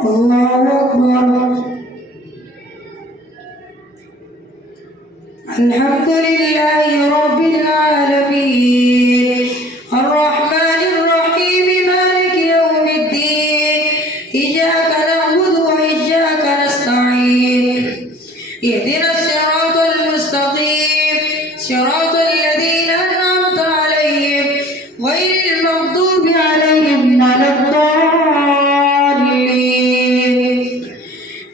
الله أكبر. الحمد لله رب العالمين الرحمن الرحيم مالك يوم الدين إياك نعبد وإياك نستعين اهدنا الصراط المستقيم صراط الذين أنعمت عليهم غير المغضوب عليهم ولا الضالين.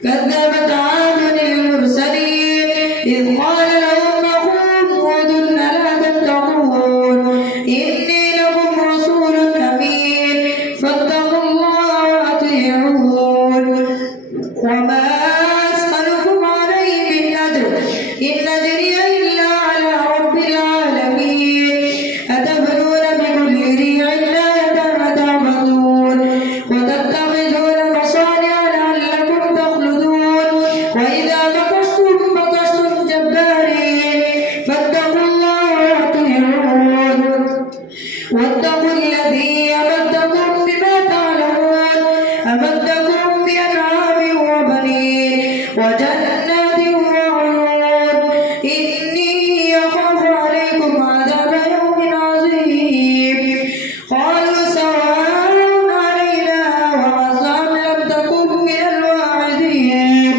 كذبت عاد المرسلين إذ قال لهم أخوهم هود ألا تتقون إني لكم رسول أمين فاتقوا الله وأطيعون وما أسألكم عليه من أجر إن أجري إلا على رب العالمين. أتبنون بكل ريع آية تعبدون وتتخذون مصانع لعلكم تخلدون وإذا بطشتم بطشتم جبارين فاتقوا الله وأطيعون واتقوا الذي أمدكم بما تعلمون أمدكم بأنعام وبنين وجنات وعيون إني أخاف عليكم عذاب يوم عظيم. قالوا سواء علينا وعظام لم تكن من الواعدين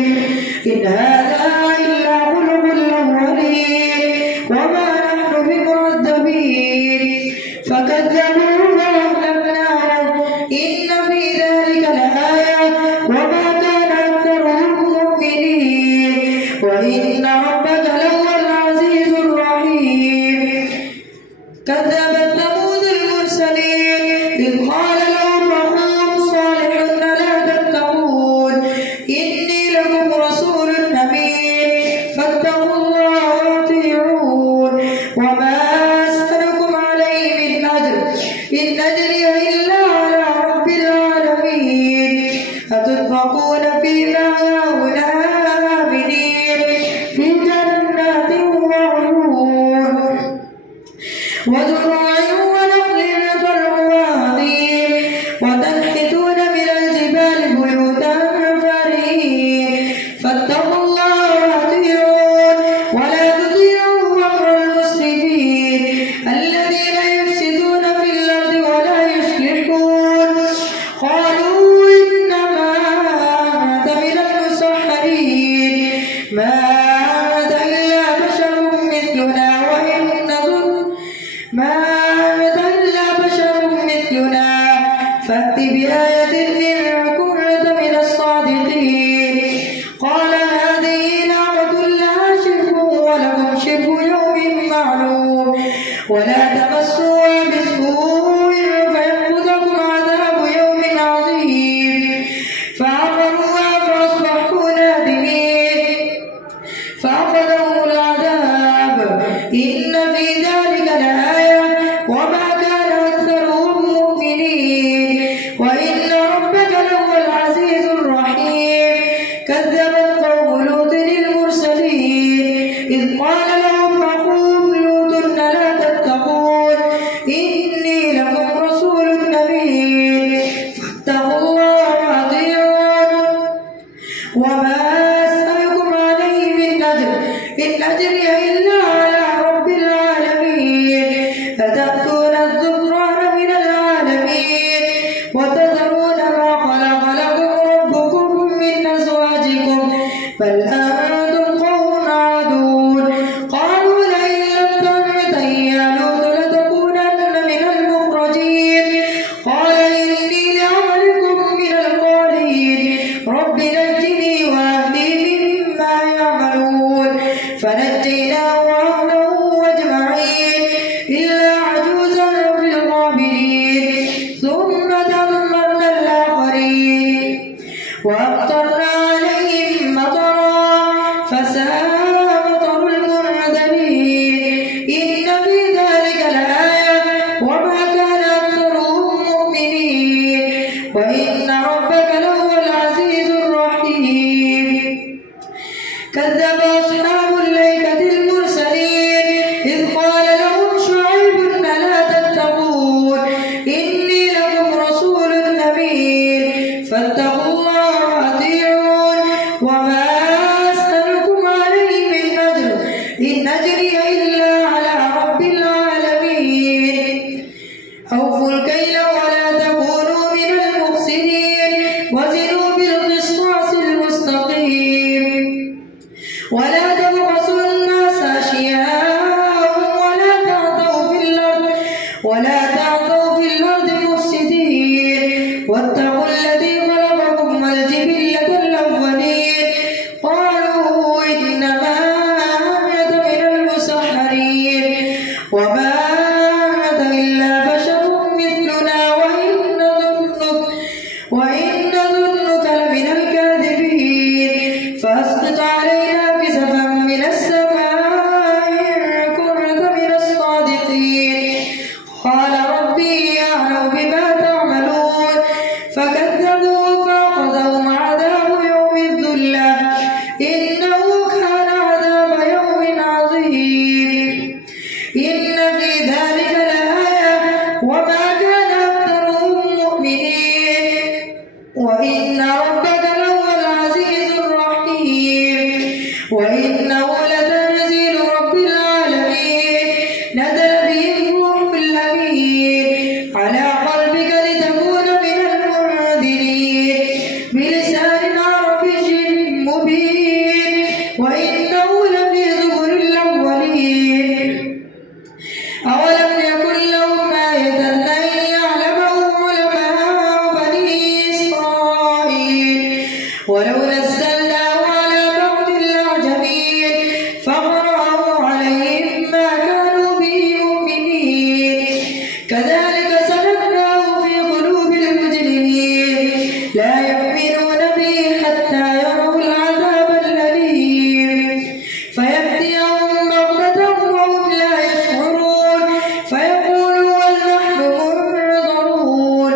إن هذا إلا خلق الأولين وما نحن بمعذبين. فكذبوا فأهلكناهم إن في ذلك لآية وما كان أكثرهم مؤمنين وإن ربك لهو العزيز الرحيم. كذبت ثمود المرسلين إذ قال لهم أخوهم صالح ألا تتقون إني لكم رسول أمين فاتقوا الله وأطيعون وما أسألكم عليه من أجر إن أجري إلا على رب العالمين. أتتركون فيما هاهنا آمنين في جنات وعيون وزروع ونخل طلعها وتنحتون من الجبال بيوتا فارهين فاتقوا الله وأطيعون ولا تطيعوا أمر المسرفين الذين يفسدون في الأرض ولا يصلحون. قالوا إنما أنت من المسحرين ما أنت إلا بشر مثلنا فأت بآية إن كنت من الصادقين. قال هذه ناقة لها شرب ولكم شرب يوم معلوم ولا تمسوها بسوء فيأخذكم عذاب يوم عظيم. فعقروها فأصبحوا نادمين فأخذهم العذاب إن في ذلك لآية وما كان أكثرهم مؤمنين وإن ربك لهو العزيز الرحيم. كذبت قوم لوط المرسلين إذ قال لهم أخوهم لوط ألا تتقون إني لكم رسول أمين فاتقوا الله وأطيعون وما أسألكم عليه من أجر إن أجري إلا على رب العالمين. أتأتون الذكران من العالمين وتذرون ما خلق لكم ربكم من أزواجكم بل أنتم قوم عادون. قالوا لئن لم تنته يا لوط لتكونن من المخرجين. قال إني لعملكم من القالين رب نجني وأهلي مما يعملون. فنجيناه وأهله أجمعين إلا عجوزا في الغابرين ثم دمرنا الآخرين وأمطرنا عليهم مطرا فساء مطر المنذرين. إن في ذلك لآية وما كان أكثرهم مؤمنين وإن ربك لهو العزيز الرحيم. كذب أصحاب الأيكة المرسلين إذ قال لهم شعيب ألا تتقون إني لكم رسول أمين فاتقوا الله وإن ظنك لمن الكاذبين فأسقط علينا كسفا من السماء إن كنت من الصادقين قال ربي أعلم بما تعملون فكذبوه فأخذهم عذاب يوم الذلة إنه كان عذاب يوم عظيم إن في ذلك لآية وما كان أكثرهم مؤمنين وإن ربك لهو العزيز الرحيم وإنه لتنزيل رب العالمين نزل به الروح الأمين على قلبك لتكون من المنذرين بلسان عربي مبين وإنه لفي زبر الأولين أولم يكن لهم آية أن يعلمه علماء بني إسرائيل ولو نزلناه على بعض الأعجمين فقرأه عليهم ما كانوا به مؤمنين كذلك سلكناه في قلوب المجرمين لا يؤمنون به حتى يروا العذاب الأليم فيأتيهم بغتة وهم لا يشعرون فيقولوا هل نحن منظرون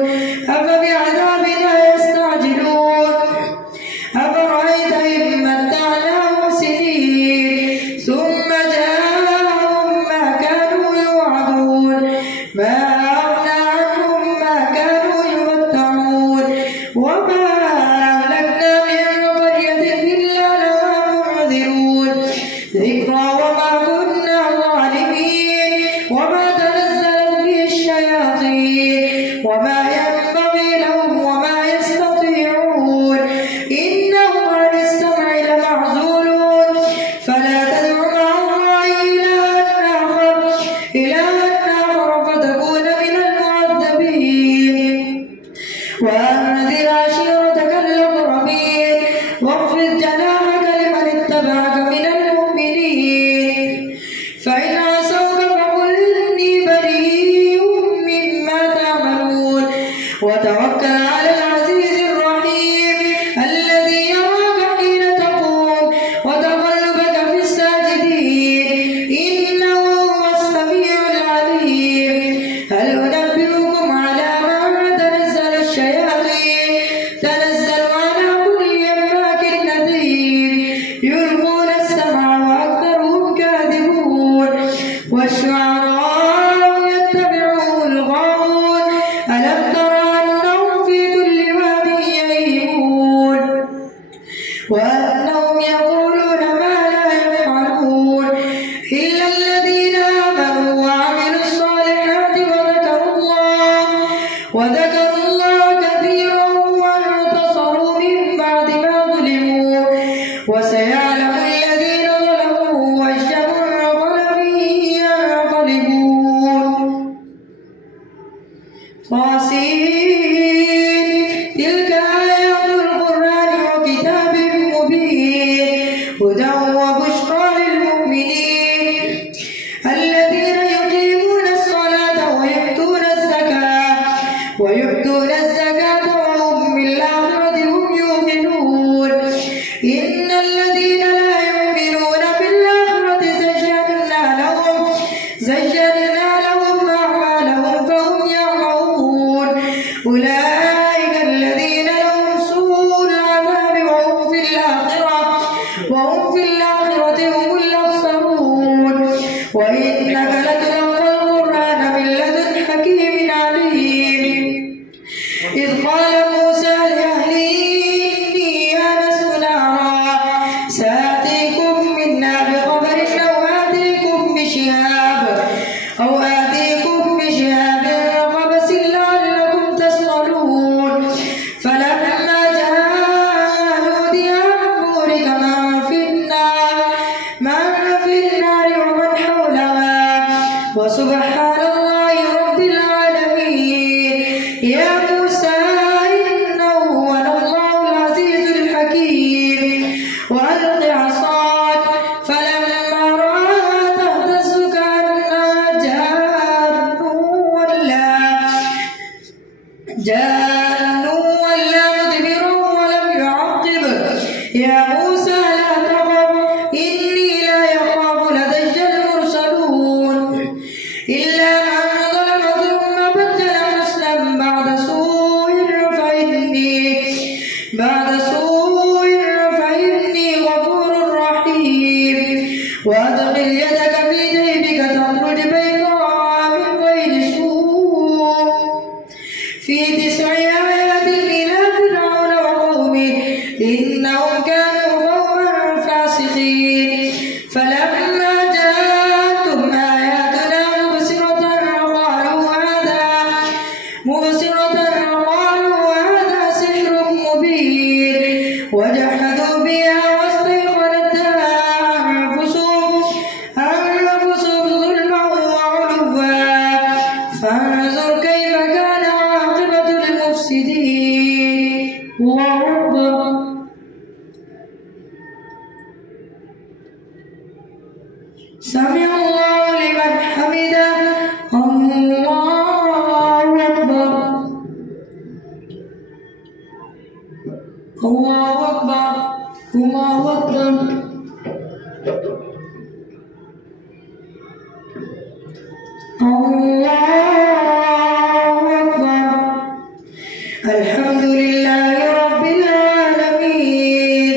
أفبعذابنا يستعجلون أفرأيت إن متعناهم سنين ثم جاءهم ما كانوا يوعدون ما أغنى عنهم ما كانوا يمتعون وما أهلكنا من قرية إلا لها منذرون ذكرى وما كنا ظالمين وما تنزلت به الشياطين وما ينبغي لهم وما يستطيعون إنهم عن السمع لمعزولون فلا تدع مع الله إلها آخر فتكون من المعذبين وأنذر عشيرتك الأقربين واخفض جناحك لمن اتبعك من المؤمنين فإن عصوك فقل إني بريء مما تعملون وتوكل على العزيز الرحيم الذي يراك حين تقوم وتقلبك في الساجدين إنه هو السميع العليم هل أنبئكم على من تنزل الشياطين تنزل على كل أفاك نذير يلقون السمع وأكثرهم كاذبون والشعراء يتبعهم الغاوون ألم تر أنهم في كل واد يهيمون وأنهم يقولون ما لا يفعلون إلا الذين آمنوا وعملوا الصالحات وذكروا الله كثيرا وانتصروا من بعد ما ظلموا وسيعلم الذين ظلموا وأي منقلب ينقلبون تلك آيات القرآن وكتاب مبين هدى وبشرى للمؤمنين الذين يقيمون الصلاة ويؤتون الزكاة وهم بالآخرة هم يوقنون إن الذين بعد سوء فإني غفور رحيم. وأدخل يدك في جيبك تخرج بيضاء من غير سوء في 9 آيات إلى فرعون وقومه إنهم كانوا قوما فاسقين. فلما جاءتهم آياتنا مبصرة قالوا هذا سحر مبين وجحدوا بها واستيقنتها أنفسهم ظلما وعلوا فانظر كيف كان عاقبة المفسدين. الله أكبر. سمع الله لمن حمده. الله أكبر. الله أكبر. الله أكبر. الله أكبر. الحمد لله رب العالمين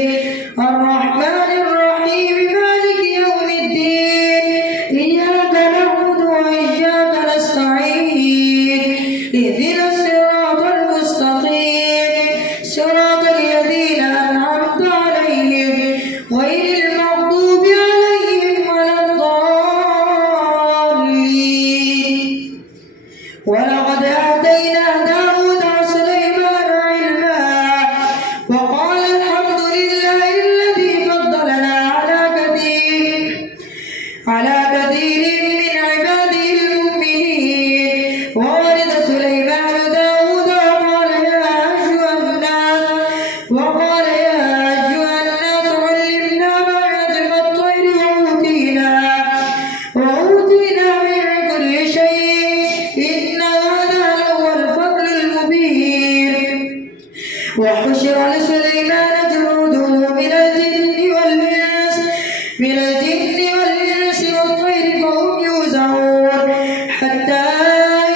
الرحمن الرحيم مالك يوم الدين إياك نعبد وإياك نستعين اهدنا الصراط المستقيم صراط الذين أنعمت عليهم غير المغضوب عليهم ولا الضالين. ولقد آتينا داود وسليمان علما وقال الحمد لله الذي فضلنا على كثير من عباده المؤمنين. وورث سليمان داود وقال يا أيها الناس علمنا منطق الطير وأوتينا من كل شيء إن هذا لهو الفضل المبين. وحشر لسليمان جنوده من الجن والإنس والطير فهم يوزعون حتى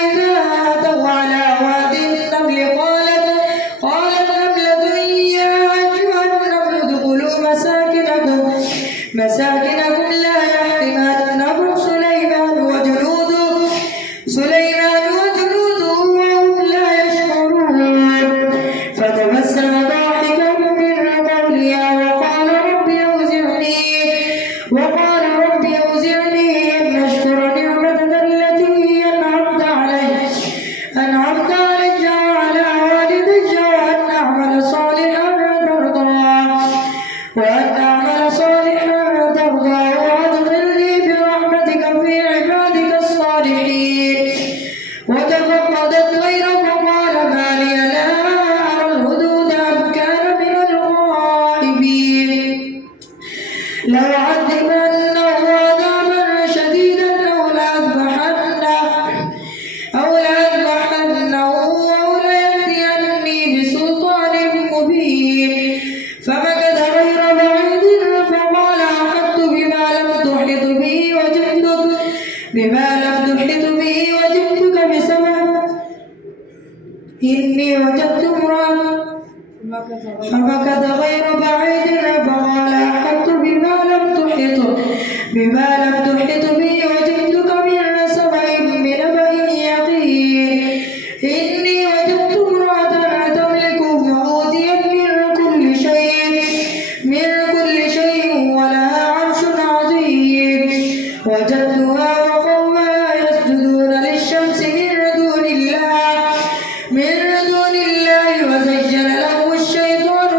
إذا أتوا على واد النمل قالت نملة يا أيها النمل ادخلوا مساكنكم لا يحطمنكم سليمان وجنوده وهم لا يشعرون. فتبسم ضاحكا من قولها وقال رب أوزعني أن أشكر نعمتك التي أنعمت علي وعلى والدي وأن أعمل صالحا ترضى وأدخلني برحمتك في عبادك الصالحين. وتفقد الطير فقال ما لي لا أرى الهدهد أم كان من الغائبين. لأعذبنه عذابا شديدا أو لأذبحنه أو ليأتيني بسلطان مبين. فمكث غير بعيد فقال أحطت بما لم تحط به وجئتك بسبب إني وجدت امرأة. فمكث غير بعيد فقال أحطت بما لم تحط به وجئتك من سبأ بنبأ يقين. إني وجدت امرأة تملكهم وأوتيت من كل شيء ولها عرش عظيم. وجدتها وقومها يسجدون للشمس من دون الله وزين لهم الشيطان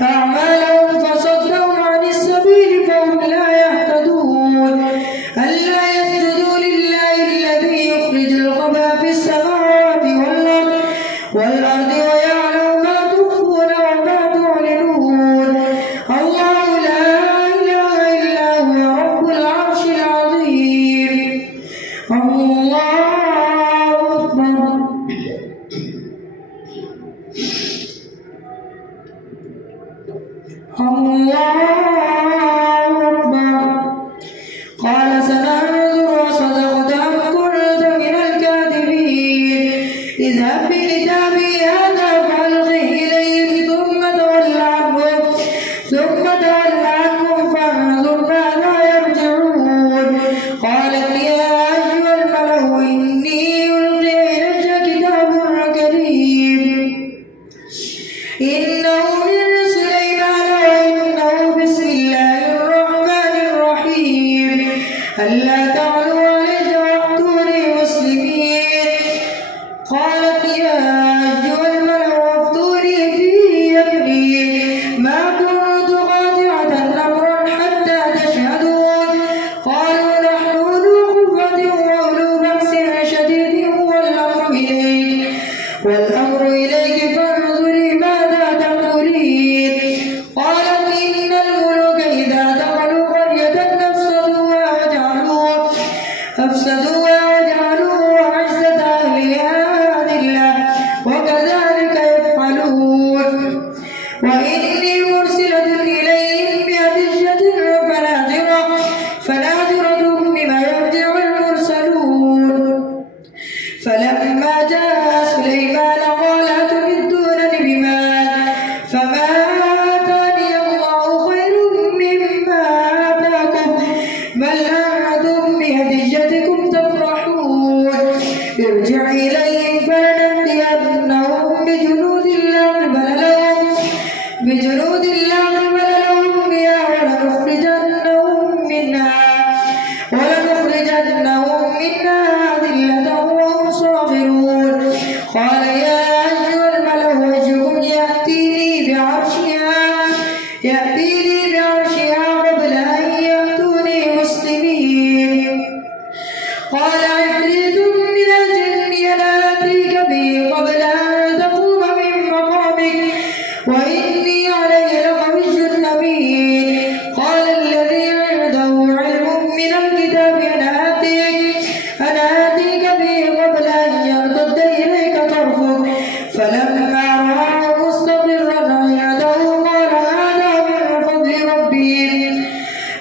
أعمالهم فصدهم عن السبيل فهم لا يهتدون. ألا يسجدوا لله الذي يخرج الخبأ في السماوات والأرض ويعلم ما تخفون وما تعلنون. الله لا إله إلا هو رب العرش العظيم. الله أكبر. الله أكبر. قال سننظر وصدقت أم كنت من الكاذبين. اذهب بكتابي هذا إنه من سليمان وإنه بسم الله الرحمن الرحيم ألا تعلوا علي وأتوني مسلمين. قالت يا أيها الملأ أفتوني في أمري ما كنت قاطعة أمرا حتى تشهدون. قالوا نحن أولو قوة وأولو بأس شديد والأمر إليك فانظري ماذا تأمرين. قالت إن الملوك إذا دخلوا قرية أفسدوها وجعلوا أعزة أهلها أذلة وكذلك يفعلون. وإني مرسلة إليهم بهدية فناظرة بما يرجع المرسلون. فلما جاء سليمان قال أتمدونني بمال فما آتاني الله خير مما آتاكم بل أنتم بهديتكم تفرحون. ارجع إليهم فلنأتينهم بجنود لا قبل لهم بها ولنخرجنهم منها أذلة وهم صاغرون. قال يا أيها الملأ أيكم يأتيني بعرشها قبل أن يأتوني مسلمين. قال عفريت من الجن أنا آتيك به قبل أن تقوم من مقامك وإني عليه لقوي أمين. قال الذي عنده علم من الكتاب أنا آتيك به قبل أن يرتد إليك طرفك. فلما رآه مستقرا عنده قال هذا من فضل ربي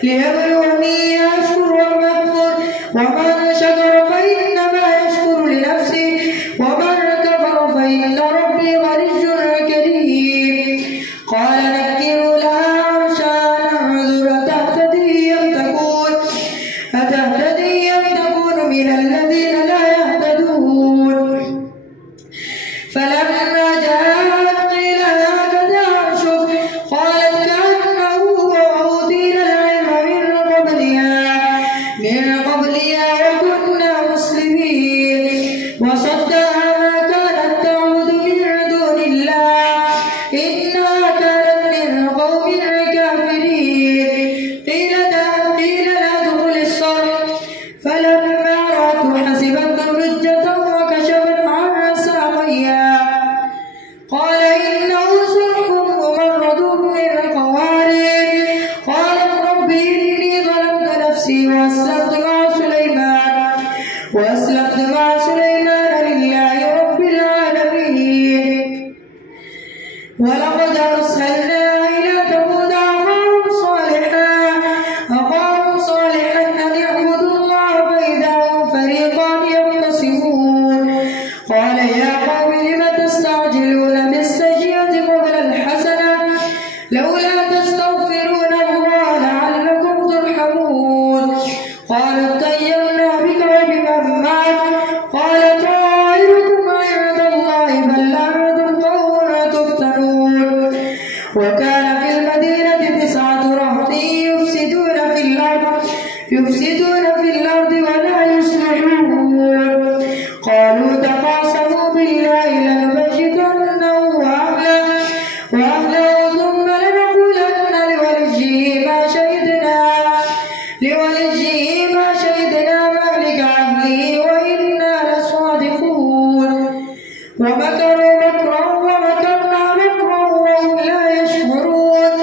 ليبلوني أشكر أم أكفر ومن شكر فإنما يشكر لنفسه ومن كفر فإن ربي غني كريم. قال نكروا لها عرشها ننظر أتهتدي أم تكون من الذين لا يهتدون. فلما جاءت قيل هكذا عرشك قالت كأنه وأوتينا العلم من قبلها وكنا مسلمين. وصدها ما كانت تعبد من دون الله إنها كانت من قوم كافرين. قيل لا تدخل الصرح فلما رأته حسبته لجة وكشفت عن ساقيها قال إنه صرح ممرد من قوارير. قالت رب إني ظلمت نفسي وأسلمت مع سليمان لله رب العالمين. ولقد أرسلنا إلى ثمود أخاهم صالحا أن اعبدوا الله فإذا هم فريقان يختصمون. قال يا قوم لم تستعجلون بالسيئة قبل الحسنة لولا تستغفرون الله لعلكم ترحمون. قالوا اطيرنا بك وبمن معك قال طائركم عند الله بل أنتم قوم تفتنون. وكان في المدينة 9 رهط يفسدون في الأرض ولا يصلحون. قالوا تقاسموا بالله لنبيتنه وأهله ثم لنقولن لوليه ما شهدنا مهلك أهله وإنا لصادقون. ومكروا مكرا ومكرنا مكرا وهم لا يشعرون.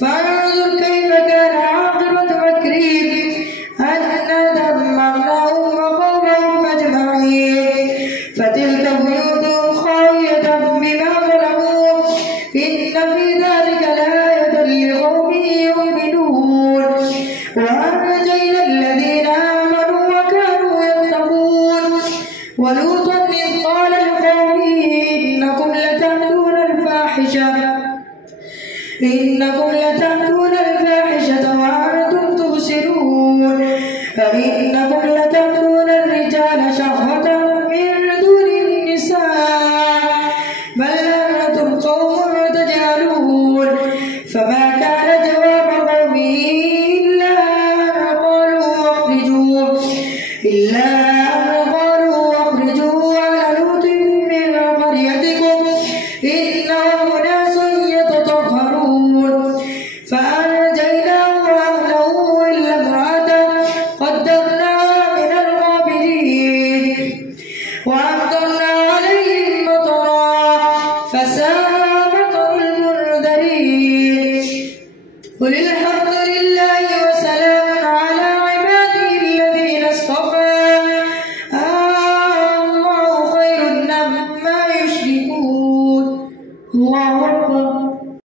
فانظر كيف كان عاقبة مكرهم أنا دمرناهم وقومهم أجمعين. فتلك بيوتهم خاوية بما ظلموا إن في ذلك لآية لقوم يؤمنون. وأنجينا الذين آمنوا وكانوا يتقون. ولوطا إذ قال لقومه إنكم لتأتون الفاحشة وأنتم تبصرون فإنكم لتأتون الرجال شهوة من دون النساء بل أنتم قوم إنهم أناس يتطهرون فأنجيناه وأهله إلا امرأته قدرناها من الغابرين وأمطرنا عليهم مطرا فساء مطر المنذرين قل الحمد لله وسلام على عباده الذين اصطفى الله خير عما يشركون. الله أكبر.